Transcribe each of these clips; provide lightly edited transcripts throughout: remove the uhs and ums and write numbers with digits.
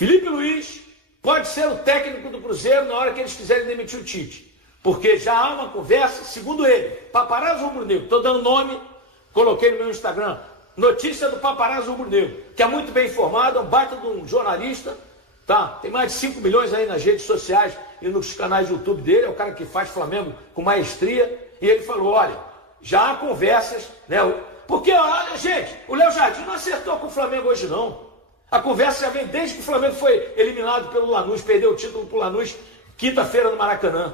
Felipe Luiz pode ser o técnico do Cruzeiro na hora que eles quiserem demitir o Tite. Porque já há uma conversa, segundo ele, Paparazzo Rubro-Negro, estou dando nome, coloquei no meu Instagram, notícia do Paparazzo Rubro-Negro, que é muito bem informado, é um baita de um jornalista, tá? Tem mais de 5 milhões aí nas redes sociais e nos canais do YouTube dele, é o cara que faz Flamengo com maestria, e ele falou, olha, já há conversas, né? Porque, olha, gente, o Léo Jardim não acertou com o Flamengo hoje não. A conversa já vem desde que o Flamengo foi eliminado pelo Lanús, perdeu o título pro Lanús, quinta-feira no Maracanã.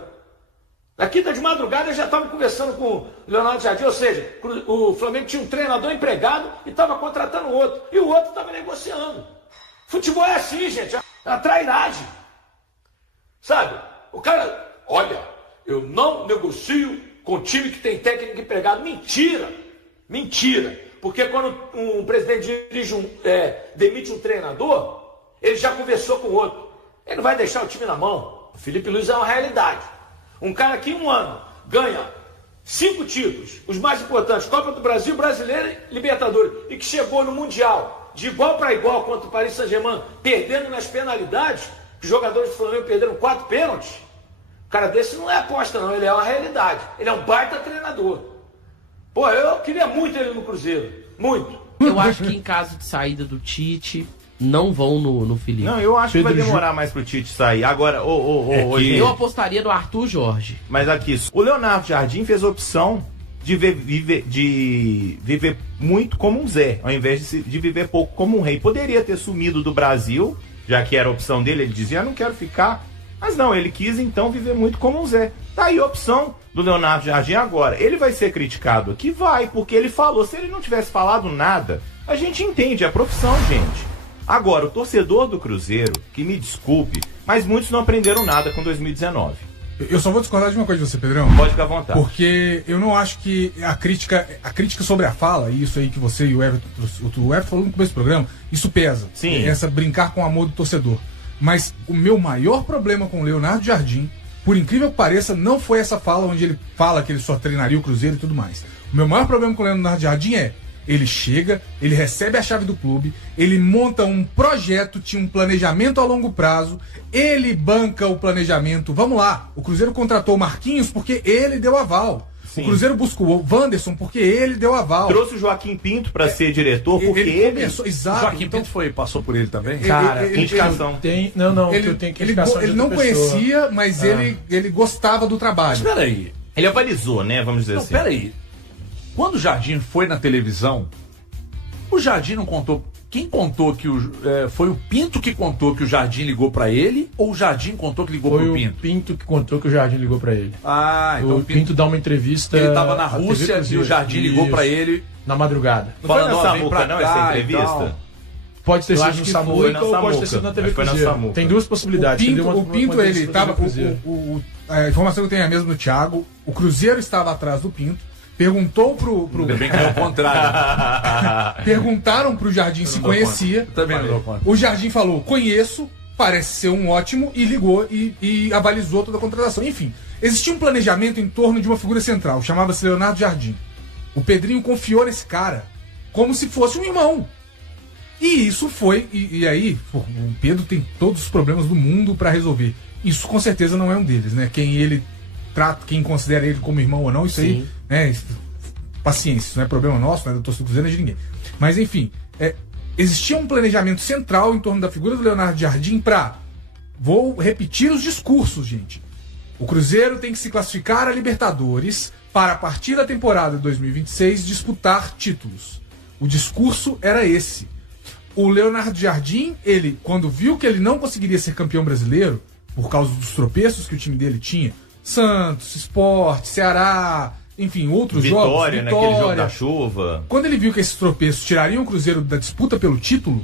Na quinta de madrugada já estavam conversando com o Leonardo Jardim, ou seja, o Flamengo tinha um treinador empregado e estava contratando outro, e o outro estava negociando. Futebol é assim, gente, é uma trairagem. Sabe? O cara, olha, eu não negocio com time que tem técnico empregado. Mentira! Mentira! Porque quando um presidente demite um treinador, ele já conversou com o outro. Ele não vai deixar o time na mão. O Felipe Luiz é uma realidade. Um cara que em um ano ganha 5 títulos, os mais importantes, Copa do Brasil, Brasileiro e Libertadores, e que chegou no Mundial de igual para igual contra o Paris Saint-Germain, perdendo nas penalidades, os jogadores do Flamengo perderam 4 pênaltis. O cara desse não é aposta não, ele é uma realidade. Ele é um baita treinador. Pô, eu queria muito ele no Cruzeiro, muito. Eu acho que em caso de saída do Tite, não vão no Felipe. Não, eu acho que vai demorar mais pro Tite sair. Agora, eu apostaria no Arthur Jorge. Mas aqui, o Leonardo Jardim fez a opção de viver muito como um Zé, ao invés de viver pouco como um rei. Poderia ter sumido do Brasil, já que era a opção dele, ele dizia, não quero ficar. Mas não, ele quis então viver muito como um Zé. Tá aí a opção do Leonardo Jardim agora. Ele vai ser criticado aqui? Vai, porque ele falou. Se ele não tivesse falado nada, a gente entende, é a profissão, gente. Agora, o torcedor do Cruzeiro, que me desculpe, mas muitos não aprenderam nada com 2019. Eu só vou discordar de uma coisa de você, Pedrão. Pode ficar à vontade. Porque eu não acho que a crítica sobre a fala, e isso aí que você e o Everton falou no começo do programa, isso pesa. Sim. Essa brincar com o amor do torcedor. Mas o meu maior problema com o Leonardo Jardim, por incrível que pareça, não foi essa fala onde ele fala que ele só treinaria o Cruzeiro e tudo mais. O meu maior problema com o Leonardo Jardim é: ele chega, ele recebe a chave do clube, ele monta um projeto, tinha um planejamento a longo prazo, ele banca o planejamento. Vamos lá, o Cruzeiro contratou o Marquinhos porque ele deu aval. Sim. O Cruzeiro buscou o Wanderson porque ele deu aval. Trouxe o Joaquim Pinto para ser diretor porque ele começou, exato. Joaquim então, Pinto passou por ele também? Cara, indicação. Ele não conhecia, mas ele gostava do trabalho. Mas peraí. Ele avalizou, né? Vamos dizer assim. Peraí. Quando o Jardim foi na televisão, o Jardim não contou. Quem contou que foi o Pinto que contou que o Jardim ligou pra ele, ou o Jardim contou que ligou pro Pinto? Foi o Pinto que contou que o Jardim ligou pra ele. Ah, então o Pinto dá uma entrevista. Ele tava na Rússia e o Jardim ligou pra ele na madrugada. Não foi na Samuca, não, essa entrevista? Pode ter sido no Samuca ou pode ter sido na TV Cruzeiro. Tem duas possibilidades. O Pinto ele tava. A informação que eu tenho é mesmo do Thiago. O Cruzeiro estava atrás do Pinto. Perguntou pro. Ainda bem que é o contrário. Perguntaram pro Jardim se conhecia. Também não dou conta. O Jardim falou: conheço, parece ser um ótimo, e ligou e avalizou toda a contratação. Enfim, existia um planejamento em torno de uma figura central, chamava-se Leonardo Jardim. O Pedrinho confiou nesse cara como se fosse um irmão. E isso foi. E aí, o Pedro tem todos os problemas do mundo para resolver. Isso com certeza não é um deles, né? Quem considera ele como irmão ou não, isso Sim. aí, né? Paciência, isso não é problema nosso, não é da torcida do Cruzeiro, não é de ninguém. Mas enfim, existia um planejamento central em torno da figura do Leonardo Jardim vou repetir os discursos, gente. O Cruzeiro tem que se classificar a Libertadores para, a partir da temporada de 2026, disputar títulos. O discurso era esse. O Leonardo Jardim, ele, quando viu que ele não conseguiria ser campeão brasileiro, por causa dos tropeços que o time dele tinha, Santos, Sport, Ceará, enfim, outros jogos. Vitória, naquele jogo da chuva. Quando ele viu que esses tropeços tirariam o Cruzeiro da disputa pelo título,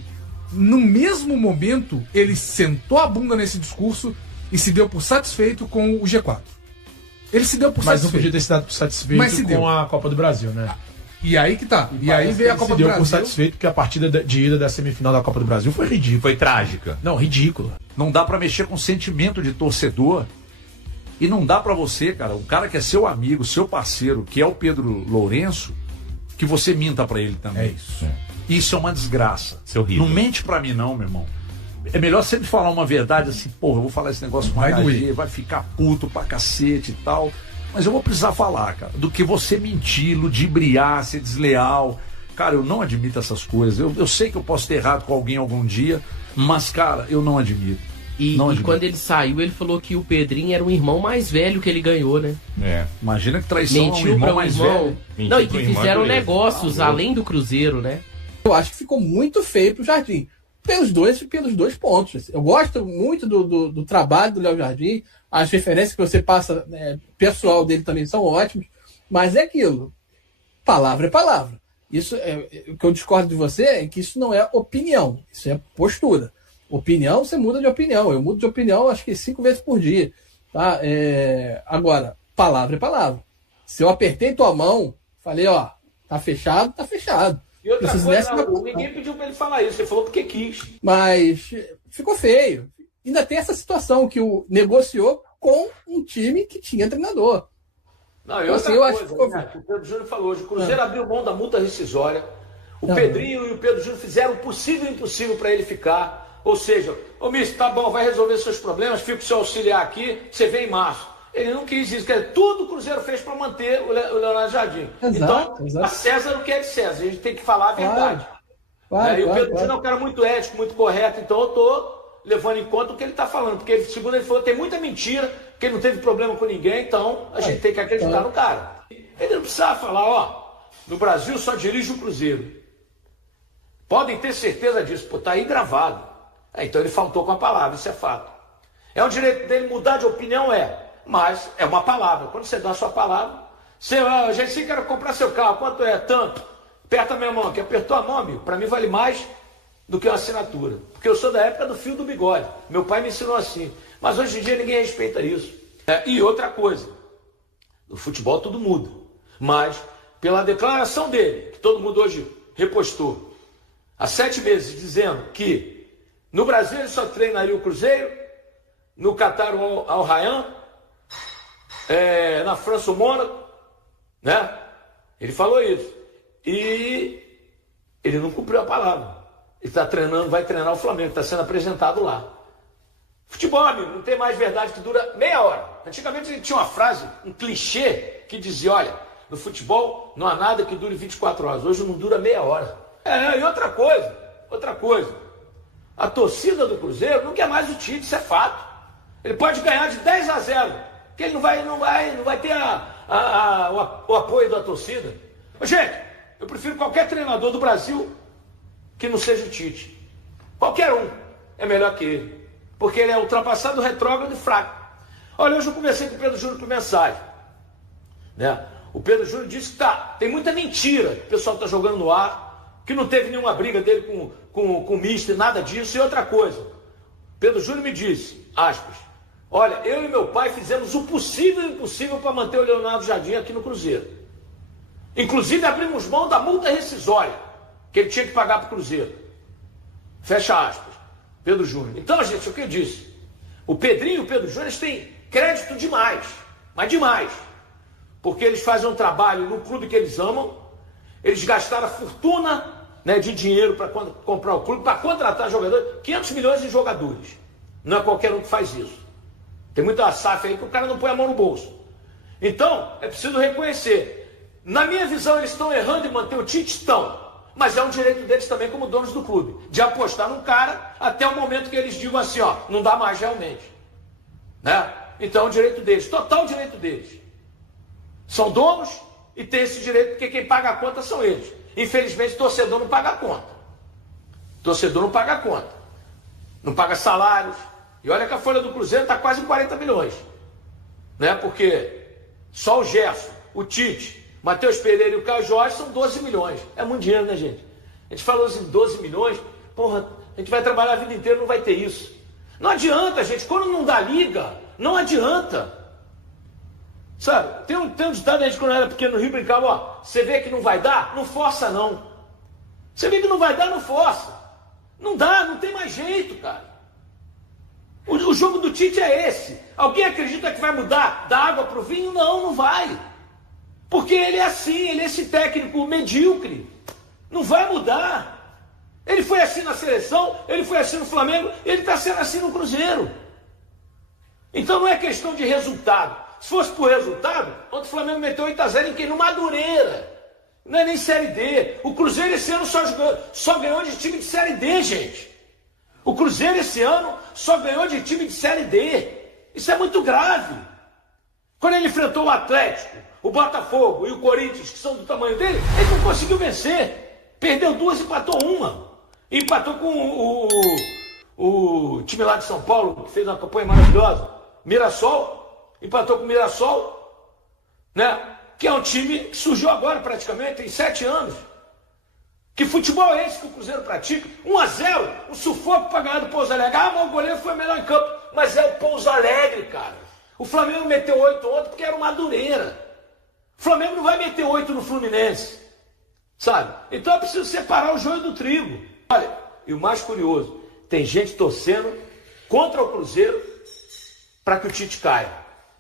no mesmo momento, ele sentou a bunda nesse discurso e se deu por satisfeito com o G4. Ele se deu por satisfeito. Mas não podia ter se dado por satisfeito com a Copa do Brasil, né? E aí que tá. E aí veio a Copa do Brasil. Se deu por satisfeito porque a partida de ida da semifinal da Copa do Brasil foi ridícula. Foi trágica. Não, ridícula. Não dá pra mexer com o sentimento de torcedor. E não dá pra você, cara, um cara que é seu amigo, seu parceiro, que é o Pedro Lourenço, que você minta pra ele também. É isso. Isso é uma desgraça. Isso é horrível. Não mente pra mim não, meu irmão. é melhor sempre falar uma verdade assim, porra, eu vou falar esse negócio com a HG, vai ficar puto pra cacete e tal, mas eu vou precisar falar, cara, do que você mentir, ludibriar, ser desleal. Cara, eu não admito essas coisas. Eu sei que eu posso ter errado com alguém algum dia, mas, cara, eu não admito. E quando ele saiu, ele falou que o Pedrinho era um irmão mais velho que ele ganhou, né? Imagina que traição. Mentiu um irmão para o mais irmão. velho. Não, e que fizeram negócios além do Cruzeiro, né? Eu acho que ficou muito feio pro Jardim. Pelos dois pontos. Eu gosto muito do trabalho do Léo Jardim. As referências que você passa, pessoal dele também são ótimos. Mas é aquilo. Palavra é palavra. Isso o que eu discordo de você é que isso não é opinião. Isso é postura. Opinião, você muda de opinião. Eu mudo de opinião, acho que 5 vezes por dia. Tá? Agora, palavra é palavra. Se eu apertei tua mão, falei, ó, tá fechado, tá fechado. E outra coisa, ninguém pediu pra ele falar isso. Ele falou porque quis. Mas ficou feio. Ainda tem essa situação que o negociou com um time que tinha treinador. Não, e outra coisa, que o Pedro Júnior falou hoje, o Cruzeiro abriu mão da multa rescisória. O Pedrinho e o Pedro Júnior fizeram o possível e o impossível para ele ficar. Ou seja, ô mister, tá bom, vai resolver seus problemas, fico seu auxiliar aqui, você vem em março. Ele não quis isso, tudo o Cruzeiro fez para manter o Leonardo Jardim. Então, a César o que é de César, a gente tem que falar a verdade. E o Pedro Júnior é um cara muito ético, muito correto, então eu tô levando em conta o que ele está falando, porque ele, segundo ele falou, tem muita mentira, que ele não teve problema com ninguém, então a gente tem que acreditar no cara. Ele não precisava falar, ó, no Brasil só dirige o Cruzeiro. Podem ter certeza disso, pô, tá aí gravado. Então ele faltou com a palavra, isso é fato. É um direito dele mudar de opinião, mas é uma palavra. Quando você dá a sua palavra, você, gente, quero comprar seu carro, quanto é? Tanto. Aperta a minha mão, que apertou a mão, amigo, para mim vale mais do que uma assinatura. Porque eu sou da época do fio do bigode. Meu pai me ensinou assim. Mas hoje em dia ninguém respeita isso. E outra coisa, no futebol tudo muda. Mas, pela declaração dele, que todo mundo hoje repostou, há 7 meses, dizendo que no Brasil ele só treinaria o Cruzeiro, no Catar o Al Rayyan, na França o Mônaco, né? Ele falou isso. E ele não cumpriu a palavra. Ele está treinando, vai treinar o Flamengo, está sendo apresentado lá. Futebol, amigo, não tem mais verdade que dura meia hora. Antigamente a gente tinha uma frase, um clichê, que dizia, olha, no futebol não há nada que dure 24 horas. Hoje não dura meia hora. E outra coisa. A torcida do Cruzeiro não quer mais o Tite, isso é fato. Ele pode ganhar de 10-0, porque ele não vai ter o apoio da torcida. Mas, gente, eu prefiro qualquer treinador do Brasil que não seja o Tite. Qualquer um é melhor que ele. Porque ele é ultrapassado, retrógrado e fraco. Olha, hoje eu conversei com o Pedro Júnior por mensagem. Né? O Pedro Júnior disse que tem muita mentira que o pessoal está jogando no ar, que não teve nenhuma briga dele com o mister, nada disso. E outra coisa, Pedro Júnior me disse, aspas, olha, eu e meu pai fizemos o possível e o impossível para manter o Leonardo Jardim aqui no Cruzeiro. Inclusive abrimos mão da multa rescisória que ele tinha que pagar para o Cruzeiro. Fecha aspas. Pedro Júnior. Então, gente, o que eu disse? O Pedrinho e o Pedro Júnior têm crédito demais. Mas demais. Porque eles fazem um trabalho no clube que eles amam. Eles gastaram a fortuna, né, de dinheiro para comprar o clube, para contratar jogadores. 500 milhões de jogadores. Não é qualquer um que faz isso. Tem muita SAF aí que o cara não põe a mão no bolso. Então, é preciso reconhecer. Na minha visão, eles estão errando em manter o Tite? Estão. Mas é um direito deles também como donos do clube, de apostar num cara até o momento que eles digam assim, ó, não dá mais realmente. Né? Então é um direito deles, total direito deles. São donos e tem esse direito porque quem paga a conta são eles. Infelizmente, torcedor não paga a conta. Torcedor não paga a conta. Não paga salários. E olha que a folha do Cruzeiro está quase em 40 milhões. Né? Porque só o Gerson, o Tite, Matheus Pereira e o Caio Jorge são 12 milhões. É muito dinheiro, né, gente? A gente falou assim, 12 milhões, porra, a gente vai trabalhar a vida inteira, não vai ter isso. Não adianta, gente, quando não dá liga, não adianta. Sabe, tem um ditado, a gente quando era pequeno no Rio brincava, ó, você vê que não vai dar, não força não. Você vê que não vai dar, não força. Não dá, não tem mais jeito, cara. O jogo do Tite é esse. Alguém acredita que vai mudar da água para o vinho? Não, não vai. Porque ele é assim, ele é esse técnico medíocre. Não vai mudar. Ele foi assim na seleção, ele foi assim no Flamengo, ele está sendo assim no Cruzeiro. Então não é questão de resultado. Se fosse por resultado, ontem o Flamengo meteu 8-0 em quem? No Madureira. Não é nem Série D. O Cruzeiro esse ano só ganhou de time de Série D, gente. O Cruzeiro esse ano só ganhou de time de Série D. Isso é muito grave. Quando ele enfrentou o Atlético, o Botafogo e o Corinthians, que são do tamanho dele, ele não conseguiu vencer. Perdeu 2 e empatou 1. Empatou com o time lá de São Paulo, que fez uma campanha maravilhosa. Mirassol, empatou com o Mirassol, né? Que é um time que surgiu agora praticamente, tem 7 anos. Que futebol é esse que o Cruzeiro pratica? 1-0, um sufoco para ganhar do Pouso Alegre. Ah, mas o goleiro foi melhor em campo. Mas é o Pouso Alegre, cara. O Flamengo meteu 8 ontem porque era o Madureira. O Flamengo não vai meter 8 no Fluminense, sabe? Então é preciso separar o joio do trigo. Olha, e o mais curioso, tem gente torcendo contra o Cruzeiro para que o Tite caia.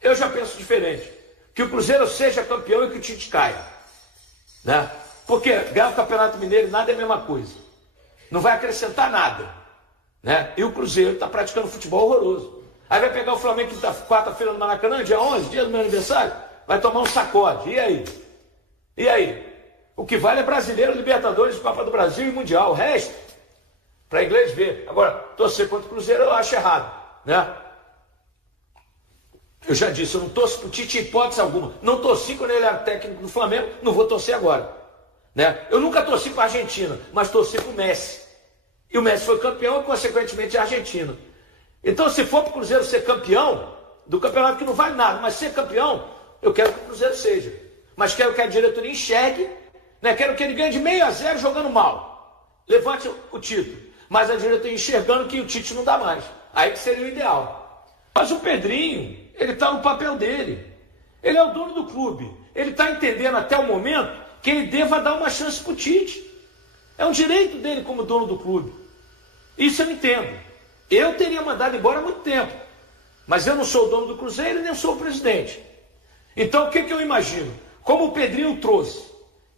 Eu já penso diferente. Que o Cruzeiro seja campeão e que o Tite caia, né? Porque ganhar o Campeonato Mineiro nada é a mesma coisa. Não vai acrescentar nada, né? E o Cruzeiro está praticando futebol horroroso. Aí vai pegar o Flamengo que está quarta-feira no Maracanã, dia 11, dia do meu aniversário, vai tomar um sacode. E aí? E aí? O que vale é Brasileiro, Libertadores, Copa do Brasil e Mundial. O resto, para inglês ver. Agora, torcer contra o Cruzeiro eu acho errado, né? Eu já disse, eu não torço pro Tite em hipótese alguma. Não torci quando ele era técnico do Flamengo, não vou torcer agora, né? Eu nunca torci para a Argentina, mas torci para o Messi. E o Messi foi campeão e, consequentemente, a Argentina. Então, se for para o Cruzeiro ser campeão do campeonato que não vale nada, mas ser campeão, eu quero que o Cruzeiro seja. Mas quero que a diretoria enxergue, né? Quero que ele ganhe de 0-0 jogando mal. Levante o título. Mas a diretoria enxergando que o Tite não dá mais. Aí que seria o ideal. Mas o Pedrinho, ele está no papel dele. Ele é o dono do clube. Ele está entendendo até o momento que ele deva dar uma chance para o Tite. É um direito dele como dono do clube. Isso eu entendo. Eu teria mandado embora há muito tempo. Mas eu não sou o dono do Cruzeiro e nem sou o presidente. Então o que eu imagino? Como o Pedrinho trouxe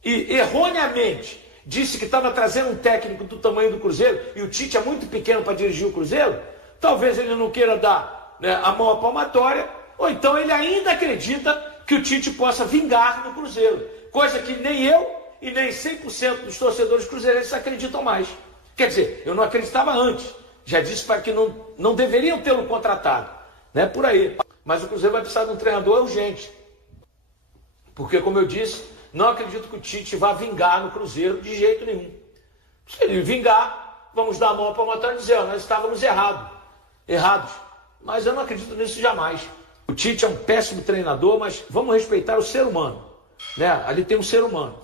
e erroneamente disse que estava trazendo um técnico do tamanho do Cruzeiro e o Tite é muito pequeno para dirigir o Cruzeiro, talvez ele não queira dar, né, a mão à palmatória, ou então ele ainda acredita que o Tite possa vingar no Cruzeiro, coisa que nem eu e nem 100% dos torcedores cruzeirenses acreditam mais. Quer dizer, eu não acreditava antes, já disse para que não deveriam tê-lo contratado, né, por aí. Mas o Cruzeiro vai precisar de um treinador urgente, porque, como eu disse, não acredito que o Tite vá vingar no Cruzeiro de jeito nenhum. Se ele vingar, vamos dar a mão à palmatória e dizer, nós estávamos errados. Mas eu não acredito nisso jamais. O Tite é um péssimo treinador, mas vamos respeitar o ser humano, né? Ali tem um ser humano.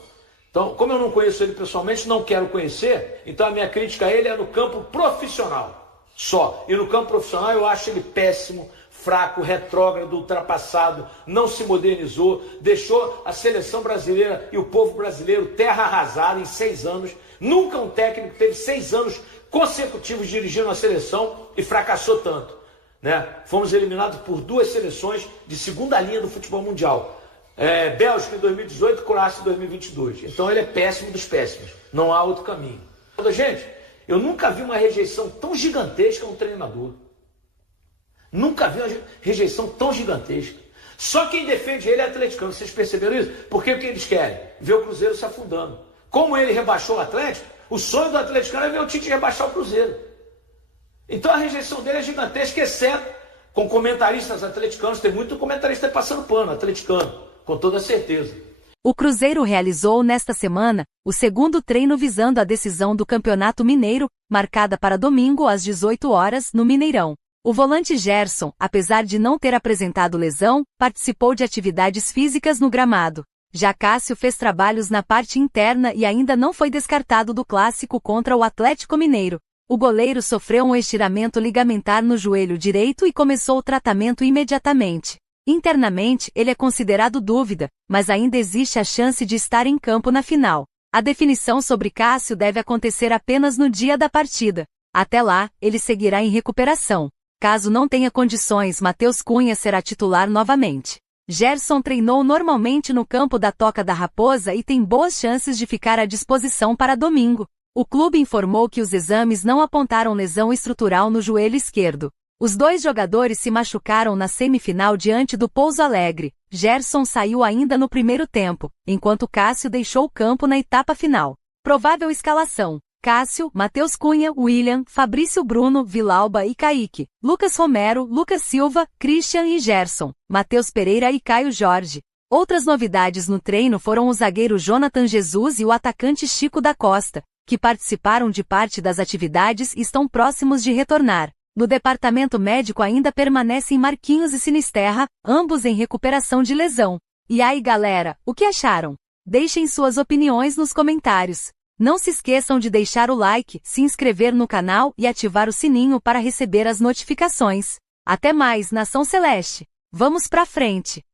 Então, como eu não conheço ele pessoalmente, não quero conhecer, então a minha crítica a ele é no campo profissional, só. E no campo profissional eu acho ele péssimo, fraco, retrógrado, ultrapassado, não se modernizou, deixou a seleção brasileira e o povo brasileiro terra arrasada em 6 anos. Nunca um técnico teve 6 anos consecutivos dirigindo a seleção e fracassou tanto, né? Fomos eliminados por 2 seleções de segunda linha do futebol mundial. Bélgica em 2018 e Croácia em 2022. Então ele é péssimo dos péssimos. Não há outro caminho. Gente, eu nunca vi uma rejeição tão gigantesca a um treinador. Nunca vi uma rejeição tão gigantesca. Só quem defende ele é atleticano. Vocês perceberam isso? Porque o que eles querem? Ver o Cruzeiro se afundando. Como ele rebaixou o Atlético, o sonho do atleticano é ver o Tite rebaixar o Cruzeiro. Então a rejeição dele é gigantesca, exceto com comentaristas atleticanos. Tem muito comentarista passando pano, atleticano, com toda certeza. O Cruzeiro realizou nesta semana o segundo treino visando a decisão do Campeonato Mineiro, marcada para domingo às 18 horas no Mineirão. O volante Gerson, apesar de não ter apresentado lesão, participou de atividades físicas no gramado. Já Cássio fez trabalhos na parte interna e ainda não foi descartado do clássico contra o Atlético Mineiro. O goleiro sofreu um estiramento ligamentar no joelho direito e começou o tratamento imediatamente. Internamente, ele é considerado dúvida, mas ainda existe a chance de estar em campo na final. A definição sobre Cássio deve acontecer apenas no dia da partida. Até lá, ele seguirá em recuperação. Caso não tenha condições, Matheus Cunha será titular novamente. Gerson treinou normalmente no campo da Toca da Raposa e tem boas chances de ficar à disposição para domingo. O clube informou que os exames não apontaram lesão estrutural no joelho esquerdo. Os dois jogadores se machucaram na semifinal diante do Pouso Alegre. Gerson saiu ainda no primeiro tempo, enquanto Cássio deixou o campo na etapa final. Provável escalação: Cássio, Matheus Cunha, William, Fabrício Bruno, Vilauba e Kaique, Lucas Romero, Lucas Silva, Christian e Gerson, Matheus Pereira e Caio Jorge. Outras novidades no treino foram o zagueiro Jonathan Jesus e o atacante Chico da Costa, que participaram de parte das atividades e estão próximos de retornar. No departamento médico ainda permanecem Marquinhos e Sinisterra, ambos em recuperação de lesão. E aí galera, o que acharam? Deixem suas opiniões nos comentários. Não se esqueçam de deixar o like, se inscrever no canal e ativar o sininho para receber as notificações. Até mais, Nação Celeste! Vamos pra frente!